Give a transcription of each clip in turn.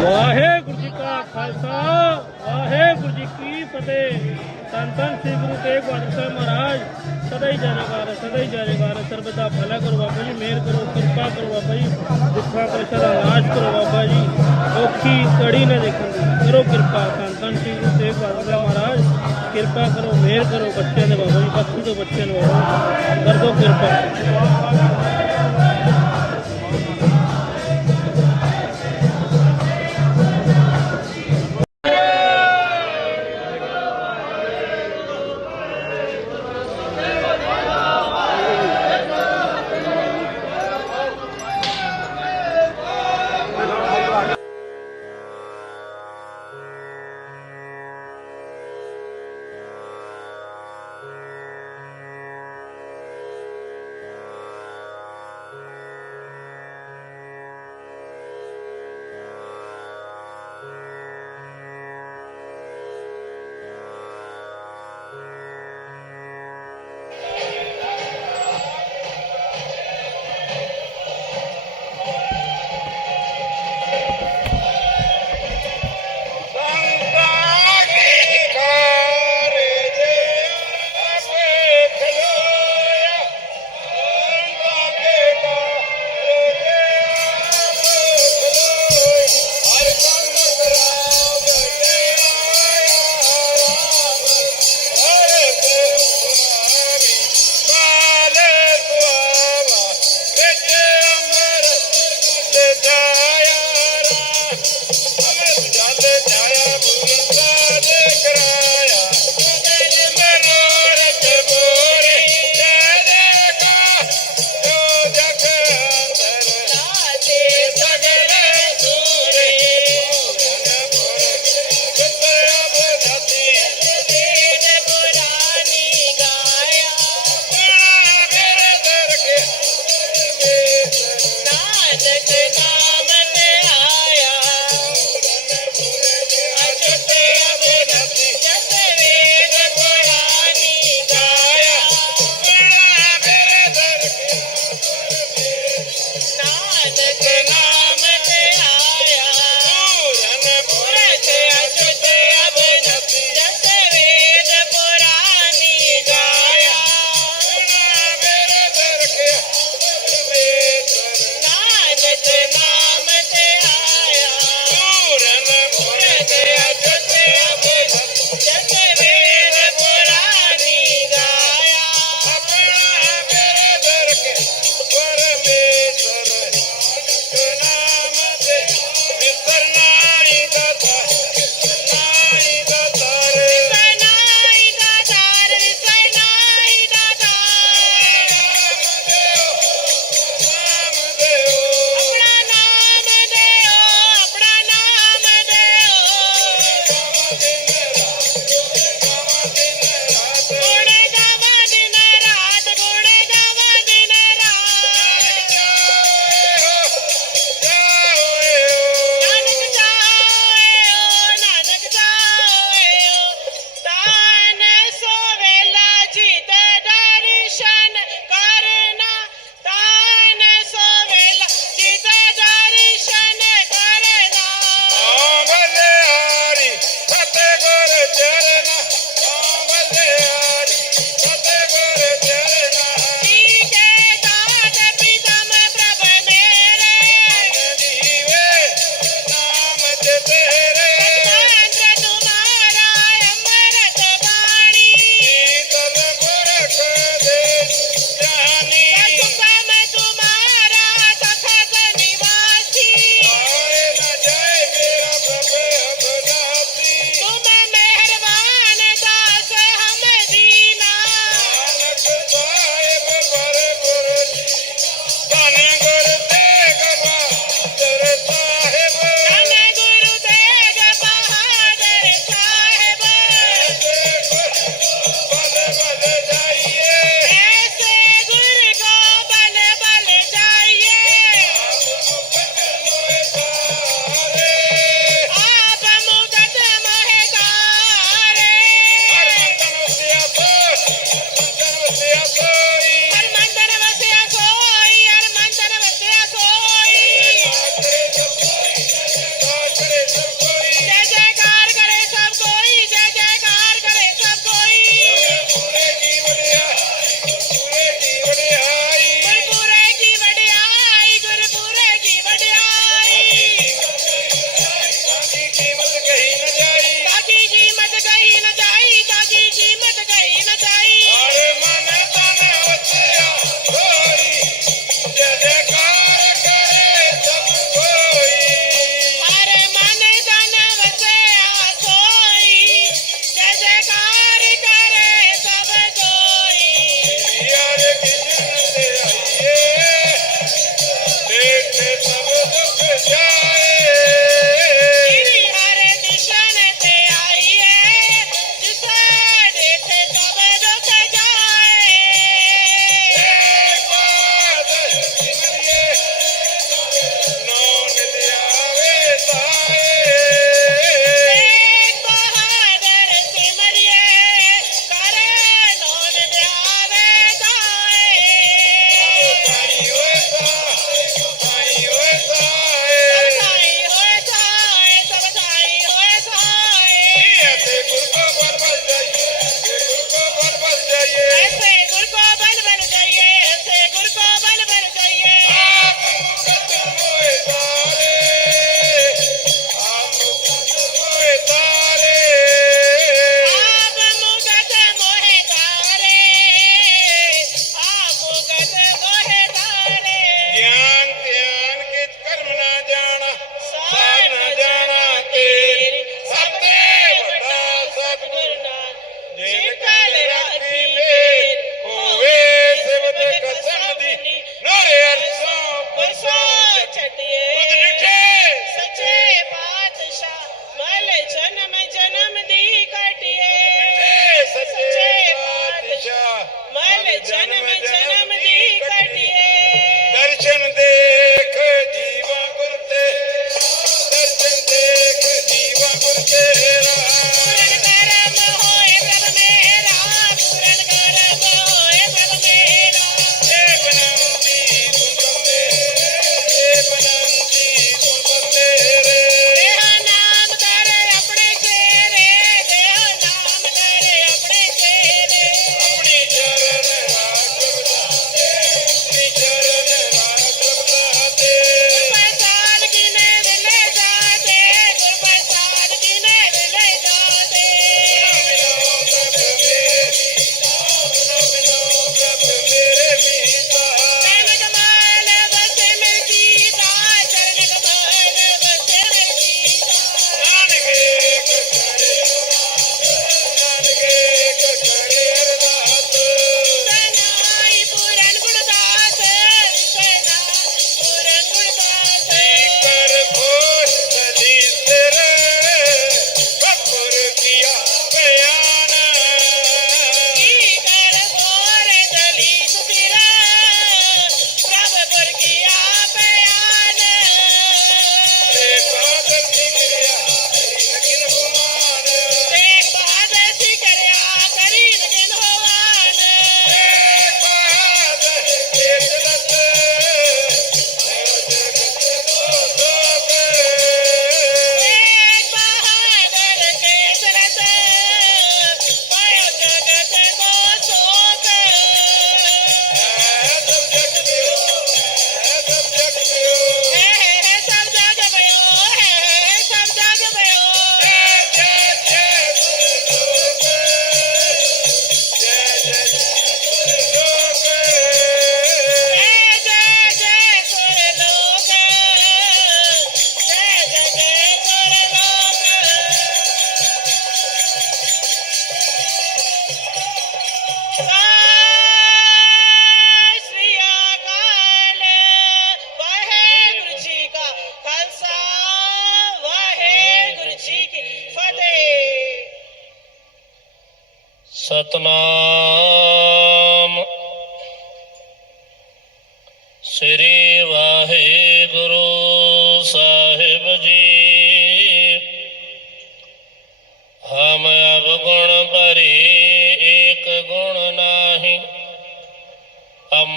ਵਾਹਿਗੁਰੂ ਜੀ ਕਾ ਖਾਲਸਾ, ਵਾਹਿਗੁਰੂ ਜੀ ਕੀ ਫਤਿਹ। ਧੰਨ ਸ੍ਰੀ ਗੁਰੂ ਤੇਗ ਬਹਾਦਰ ਸਾਹਿਬ ਮਹਾਰਾਜ, ਸਦਾ ਹੀ ਜੈਕਾਰ ਸਦਾ ਹੀ ਜੈਕਾਰ ਸਰਬਤ ਭਲਾ ਕਰੋ ਬਾਬਾ ਜੀ, ਮਿਹਰ ਕਰੋ, ਕਿਰਪਾ ਕਰੋ ਬਾਬਾ ਜੀ, ਦੁੱਖਾਂ ਕਲੇਸ਼ਾਂ ਦਾ ਕਰੋ ਬਾਬਾ ਜੀ, ਔਖੀ ਕੜੀ ਨਾ ਦੇਖਣ ਦੀ। ਕਰੋ ਕਿਰਪਾ, ਧੰਨ ਧੰਨ ਸ੍ਰੀ ਗੁਰੂ ਤੇਗ ਬਹਾਦਰ ਸਾਹਿਬ ਮਹਾਰਾਜ, ਕਿਰਪਾ ਕਰੋ, ਮਿਹਰ ਕਰੋ ਬੱਚਿਆਂ ਦੇ ਬਾਬਾ ਜੀ ਬਖਸ਼ੀ ਤੋਂ ਬੱਚਿਆਂ ਨੂੰ ਬਾਬਾ ਜੀ। ਕਰ ਦਿਓ ਕਿਰਪਾ।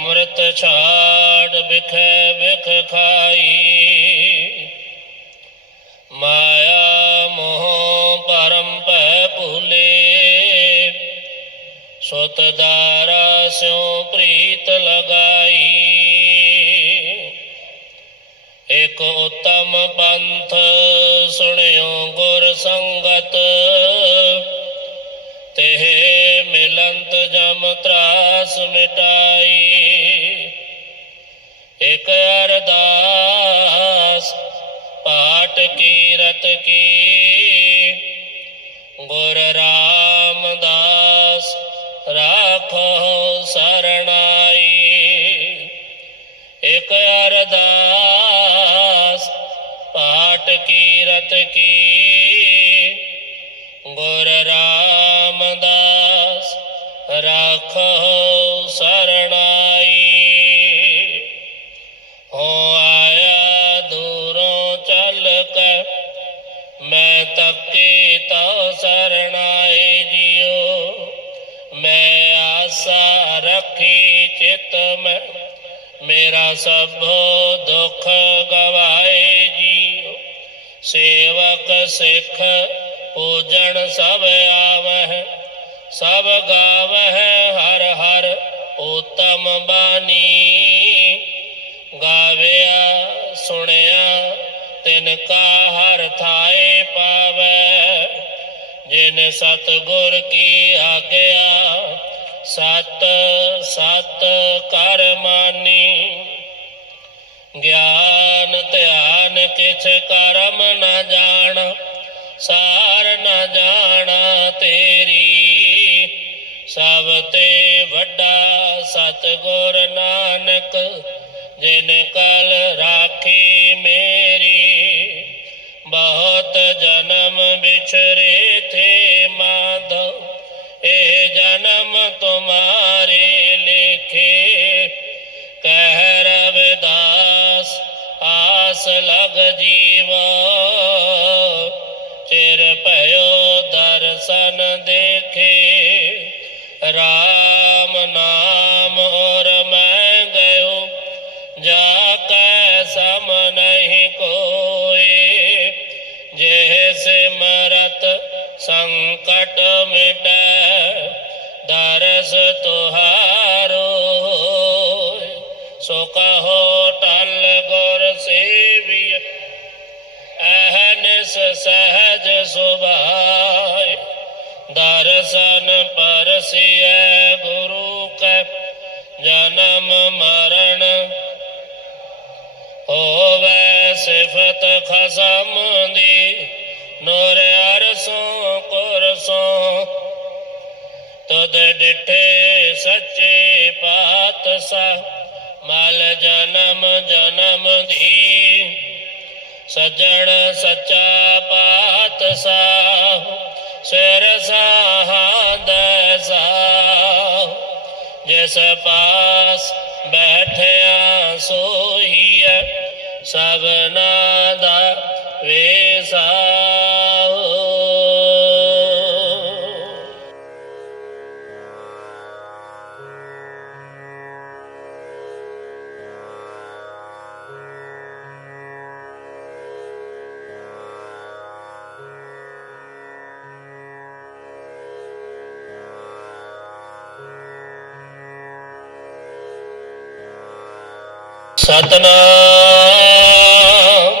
ਅੰਮ੍ਰਿਤ ਛਾੜ ਬਿਖੈ ਬਿਖ ਖਾਈ। ਮਾਇਆ ਮੋਹ ਪਰਮ ਭੈ ਭੁਲੇ। ਸੁਤ ਦਾਰਾ ਸਿਉ ਪ੍ਰੀਤ ਲਗਾਈ। ਇਕ ਉਤਮ ਪੰਥ ਸੁਣਿਓ ਗੁਰ ਸੰਗ ਮਿਲੰਤ ਜਮ ਤਰਾਸ ਮਿਟਾਈ। ਇਕ ਅਰਦਾਸ ਪਾਟ ਕੀਰਤ ਕੀ ਮੈਂ ਤੱਕੇ ਸਰਣਾਏ ਜਿਉ। ਮੈਂ ਆਸਾ ਰੱਖੀ ਚਿਤ ਮੈਂ, ਮੇਰਾ ਸਭ ਦੁੱਖ ਗਵਾਏ ਜੀਉ। ਸੇਵਕ ਸਿੱਖ ਪੂਜਣ ਸਭ ਆਵਹਿ, ਸਭ ਗਾਵਹਿ ਹਰ ਹਰ ਉਤਮ ਬਾਣੀ। ਗਾਵਿਆ ਸੁਣਿਆ ਤਿਨ ਕਾ ਹਰ ਥਾਏ ਜਿਨ ਸਤ ਗੁਰ ਕੀ ਆਗਿਆ, ਸਤ ਸਤ ਕਰ ਮਾਨੀ। ਗਿਆਨ ਧਿਆਨ ਕਿਛ ਕਰਮ ਨਾ ਜਾਣ, ਸਾਰ ਨਾ ਜਾਣਾ ਤੇਰੀ। ਸਭ ਤੇ ਵੱਡਾ ਸਤਿਗੁਰ ਨਾਨਕ, ਜਿਨ ਕਲ ਰਾਖੀ ਆਸ ਲਗ ਜੀਵਾ ਚਿਰ ਭਇਓ ਦਰਸ਼ਨ ਦੇ ਪਰਸਿਐ ਗੁਰੂ ਕੈ, ਜਨਮ ਮਰਨ। ਹੋਵੇ ਸਿਫਤ ਖਸਮ ਦੀ, ਨੂਰ ਅਰਸੋਂ ਕੁਰਸੋਂ। ਤਦ ਡਿਠੇ ਸੱਚੇ ਪਾਤਸ਼ਾਹ, ਮਲ ਜਨਮ ਜਨਮ ਦੀ। ਸਜਣ ਸੱਚਾ ਪਾਤਸ਼ਾਹ, ਸਿਰ ਸਾਹਦ ਸਾਹ ਜਿਸ ਪਾਸ ਬੈਠਿਆ ਸੋਈਐ ਸਭਨਾ ਦਾ ਵੇਸਾ ਸਤਨਾਮ।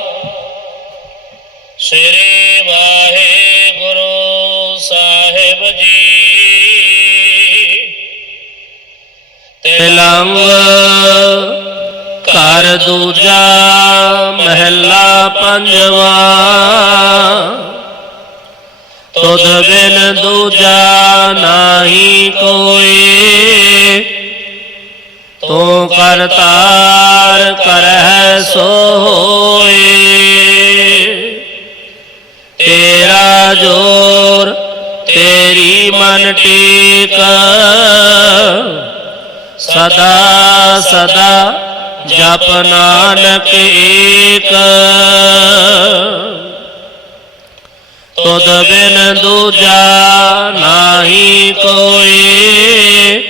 ਸ੍ਰੀ ਵਾਹਿਗੁਰੂ ਸਾਹਿਬ ਜੀ। ਤਿਲੰਗ ਘਰ ਦੂਜਾ ਮਹਿਲਾ ਪੰਜਵਾ। ਤੁਧ ਬਿਨ ਦੂਜਾ ਨਾਹੀ ਕੋਈ। ਕਰਤਾਰ ਕਰਹਿ ਸੋਏ ਤੇਰਾ ਜੋਰ ਤੇਰੀ ਮਨ ਟੇਕ। ਸਦਾ ਸਦਾ ਜਪ ਨਾਨਕ ਏਕ। ਤੁਧ ਬਿਨ ਦੂਜਾ ਨਾਹੀ ਕੋਈ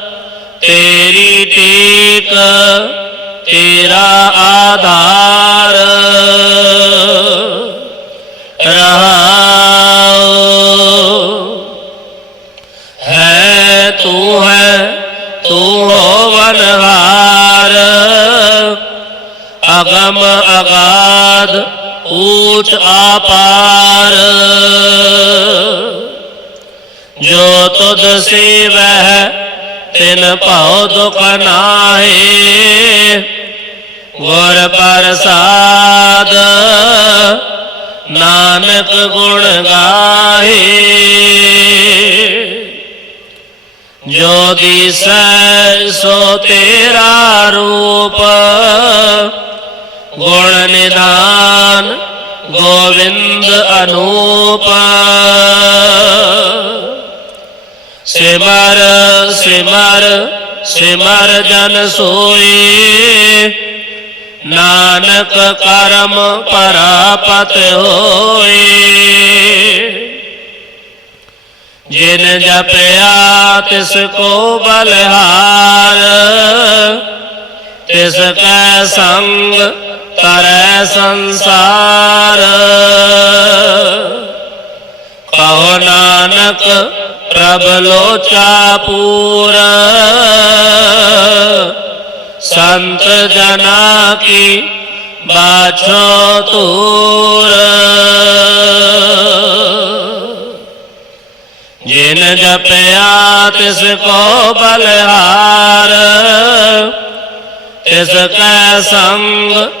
ਅਗਮ ਅਗਾਧ ਊਚ ਆਪਾਰ। ਜੋ ਤੁਧ ਸੇਵਹਿ, ਤਿਨ ਭਉ ਦੁਖ ਨਾਹੀ। ਗੁਰ ਪ੍ਰਸਾਦ, ਨਾਨਕ ਗੁਣ ਗਾਹੇ। ਜੋ ਦਿਸੈ ਸੋ ਤੇਰਾ ਰੂਪ ਗੁਣ ਨਿਦਾਨ ਗੋਵਿੰਦ ਅਨੂਪ। ਸਿਮਰ ਸਿਮਰ ਸਿਮਰ ਜਨ ਸੋਈ। ਨਾਨਕ ਕਰਮ ਪਰਾਪਤ ਹੋਏ ਜਿਨ ਜਪਿਆ ਤਿਸ ਕੋ ਬਲਿਹਾਰ, ਤਿਸ ਕੈ ਸੰਗ ਤਰੈ ਸੰਸਾਰ। ਕਹੋ ਨਾਨਕ, ਪ੍ਰਭ ਲੋਚਾ ਪੂਰ। ਸੰਤ ਜਨਾ ਕੀ ਬਾਛੋ ਤੂਰ ਜਿਨ ਜਪਿਆ ਤਿਸ ਕੋ ਬਲਿਹਾਰ, ਤਿਸ ਕੈ ਸੰਗ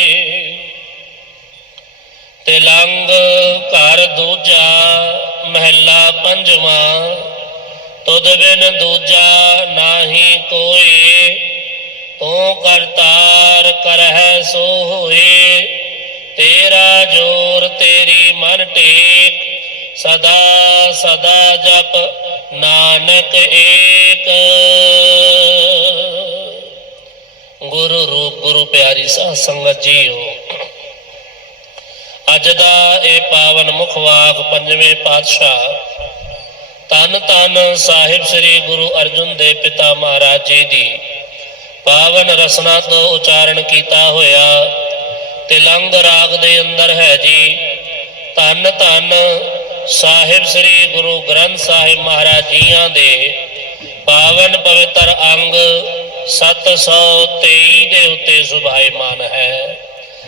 ਤਿਲੰਗ ਘਰ ਦੂਜਾ ਮਹਿਲਾ ਪੰਜਵਾਂ, ਤੁਧ ਬਿਨ ਦੂਜਾ ਨਾਹੀ ਕੋਈ ਤੂੰ ਕਰਤਾਰ ਕਰਹਿ ਸੋ ਹੋਏ, ਤੇਰਾ ਜੋਰ ਤੇਰੀ ਮਨ ਟੇਕ, ਸਦਾ ਸਦਾ ਜਪ ਨਾਨਕ ਏਕ। ਗੁਰੂ ਰੂਪ, ਗੁਰੂ ਪਿਆਰੀ ਸਾਧ ਸੰਗਤ ਜੀਓ। ਅੱਜ ਦਾ ਇਹ ਪਾਵਨ ਮੁਖ ਵਾਕ ਪੰਜਵੇਂ ਪਾਤਸ਼ਾਹ ਤਨ ਤਨ ਸਾਹਿਬ ਸ੍ਰੀ ਗੁਰੂ ਅਰਜੁਨ ਦੇ ਪਿਤਾ ਮਹਾਰਾਜ ਜੀ ਦੀ ਪਾਵਨ ਰਸਨਾ ਤੋਂ ਉਚਾਰਨ ਕੀਤਾ ਹੋਇਆ ਤਿਲੰਗ ਰਾਗ ਦੇ ਅੰਦਰ ਹੈ ਜੀ, ਧੰਨ ਧੰਨ ਸਾਹਿਬ ਸ੍ਰੀ ਗੁਰੂ ਗ੍ਰੰਥ ਸਾਹਿਬ ਮਹਾਰਾਜ ਜੀਆਂ ਦੇ ਪਾਵਨ ਪਵਿੱਤਰ ਅੰਗ 723 ਦੇ ਉੱਤੇ ਸੁਭਾਇਮਾਨ ਹੈ।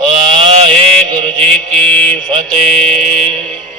ਵਾਹਿਗੁਰੂ ਜੀ ਕੀ ਫਤਿਹ।